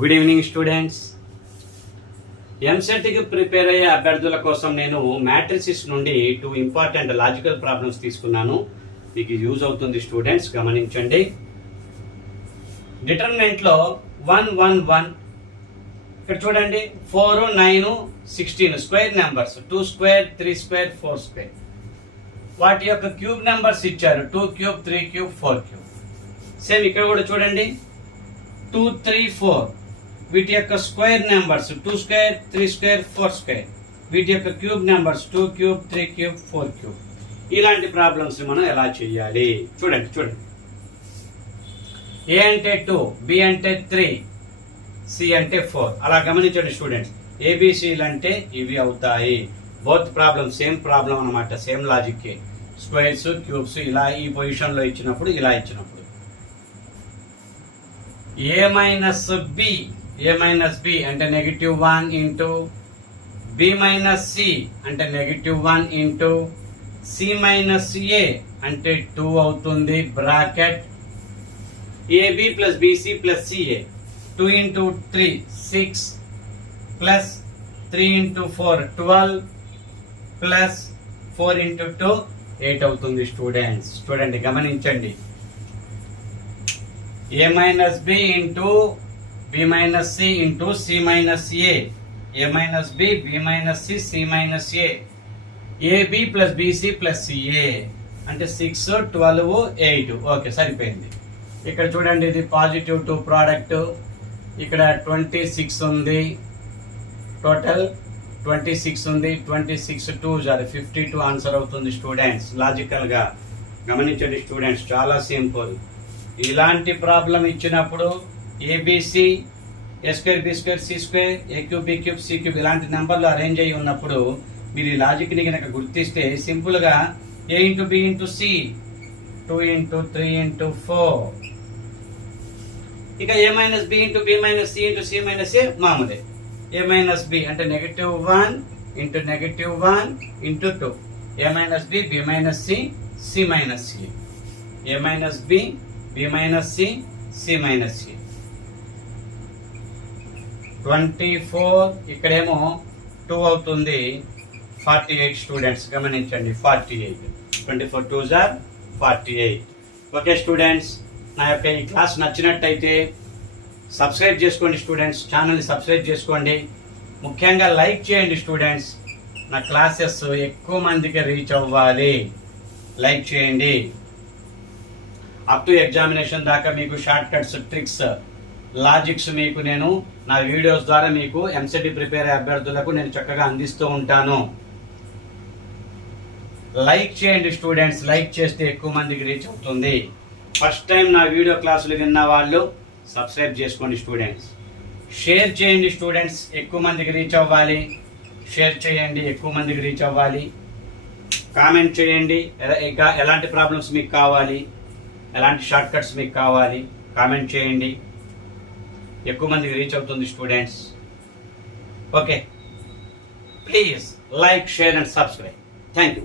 Good evening students. ఎంసెట్కి prepare అయ్యే అభ్యర్థుల కోసం నేను మ్యాట్రిసిస్ నుండి 2 ఇంపార్టెంట్ లాజికల్ ప్రాబ్లమ్స్ తీసుకున్నాను. మీకు యూజ్ అవుతుంది స్టూడెంట్స్, గమనించండి. డిటర్మినెంట్లో 1 1 1 ఇక్కడ చూడండి, 4 9 16 square numbers, 2 square 3 square 4 square. వాటి యొక్క క్యూబ్ నెంబర్స్ ఇచ్చారు, 2 క్యూబ్ 3 క్యూబ్ 4 క్యూబ్. సేమ్ ఇక్కడ కూడా చూడండి, 2 3 4 వీటి యొక్క square numbers 2 square 3 square 4 square. వీటి యొక్క cube numbers 2 cube 3 cube 4 cube. ఇలాంటి ప్రాబ్లమ్స్ మనం ఎలా చేయాలి చూడండి. ఏ అంటే 2, బి అంటే 3, సి అంటే 4. అలా గమనించండి స్టూడెంట్స్. ఏబిసిలు అంటే ఇవి అవుతాయి. బోత్ ప్రాబ్లమ్ సేమ్ ప్రాబ్లం అనమాట, సేమ్ లాజిక్. స్క్వేర్స్ క్యూబ్స్ ఇలా ఈ పొజిషన్ లో ఇచ్చినప్పుడు, ఇలా ఇచ్చినప్పుడు ఏ మైనస్ బి అంటే -1 ఇంటూ బి మైనస్ సి అంటే -1 ఇంటూ సి మైనస్ ఏ అంటే 2 అవుతుంది. Bracket AB plus BC plus CA 2 into 3 6 plus 3 into 4 12 plus 4 into 2 8 అవుతుంది స్టూడెంట్స్. చూడండి, గమనించండి. A minus B into B minus C into C minus A, A minus B B minus C C minus A, AB plus BC plus CA అంటే 6 12 8. Okay, సరిపోయింది. ఇక్కడ చూడండి, ఇది positive 2 product, ఇక్కడ 26 ఉంది, టోటల్ 26 ఉంది. 26 2 52 ఆన్సర్ అవుతుంది స్టూడెంట్స్. లాజికల్ గా గమనించండి స్టూడెంట్స్, చాలా సింపుల్. ఇలాంటి ప్రాబ్లం ఇచ్చినప్పుడు ABC A square B square C square A cube B cube C cube ఇలాంటి నెంబర్లు అరేంజ్ అయ్యి ఉన్నప్పుడు మీరు ఈ లాజిక్ ని కనుక గుర్తిస్తే సింపుల్ గా A into B into C 2 into 3 into 4. ఇక A minus B into B minus C into C minus A మామూలే. ఏ మైనస్ బి అంటే -1 into -1 into 2. A minus B B minus C C minus C, A minus B B minus C C minus C. 24 ఇక్కడేమో 2 అవుతుంది. 48 students, గమనించండి. 48 24 2s are 48. Okay students, నా యొక్క ఈ class నచ్చినట్టయితే subscribe చేసుకోండి స్టూడెంట్స్. ఛానల్ని సబ్స్క్రైబ్ చేసుకోండి. ముఖ్యంగా లైక్ చేయండి స్టూడెంట్స్. నా క్లాసెస్ ఎక్కువ మందికి రీచ్ అవ్వాలి. లైక్ చేయండి. అప్ టు ఎగ్జామినేషన్ దాకా మీకు షార్ట్ కట్స్, ట్రిక్స్, లాజిక్స్ మీకు నేను నా వీడియోస్ ద్వారా మీకు ఎంసెట్ ప్రిపేర్ అయ్యే అభ్యర్థులకు నేను చక్కగా అందిస్తూ ఉంటాను. లైక్ చేయండి స్టూడెంట్స్. లైక్ చేస్తే ఎక్కువ మందికి రీచ్ అవుతుంది. ఫస్ట్ టైం నా వీడియో క్లాసులు విన్న వాళ్ళు సబ్స్క్రైబ్ చేసుకోండి స్టూడెంట్స్. షేర్ చేయండి స్టూడెంట్స్, ఎక్కువ మందికి రీచ్ అవ్వాలి. షేర్ చేయండి, ఎక్కువ మందికి రీచ్ అవ్వాలి. కామెంట్ చేయండి, ఇంకా ఎలాంటి ప్రాబ్లమ్స్ మీకు కావాలి, ఎలాంటి షార్ట్ కట్స్ మీకు కావాలి, కామెంట్ చేయండి. ఎక్కువ మందికి రీచ్ అవుతుంది students. Okay, please like, share and subscribe. Thank you.